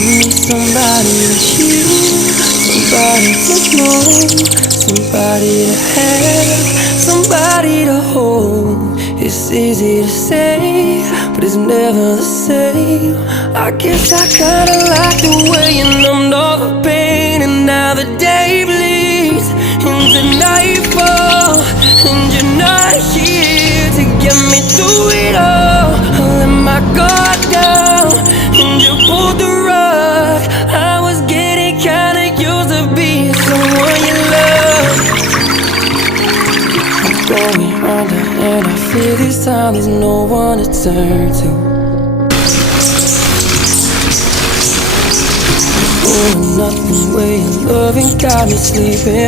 need somebody to hear, somebody to know, somebody to have, somebody to hold. It's easy to say, but it's never the same. I guess I kinda like the way you numbed all the pain, and now the day bleeds into nightfall, and you're not here to get me through it all. I let my guard down, and you pulled the rug. I was getting kinda used to being someone you love. Going under, and I feel this time there's no one to turn to. Oh, nothing way of loving got me sleeping.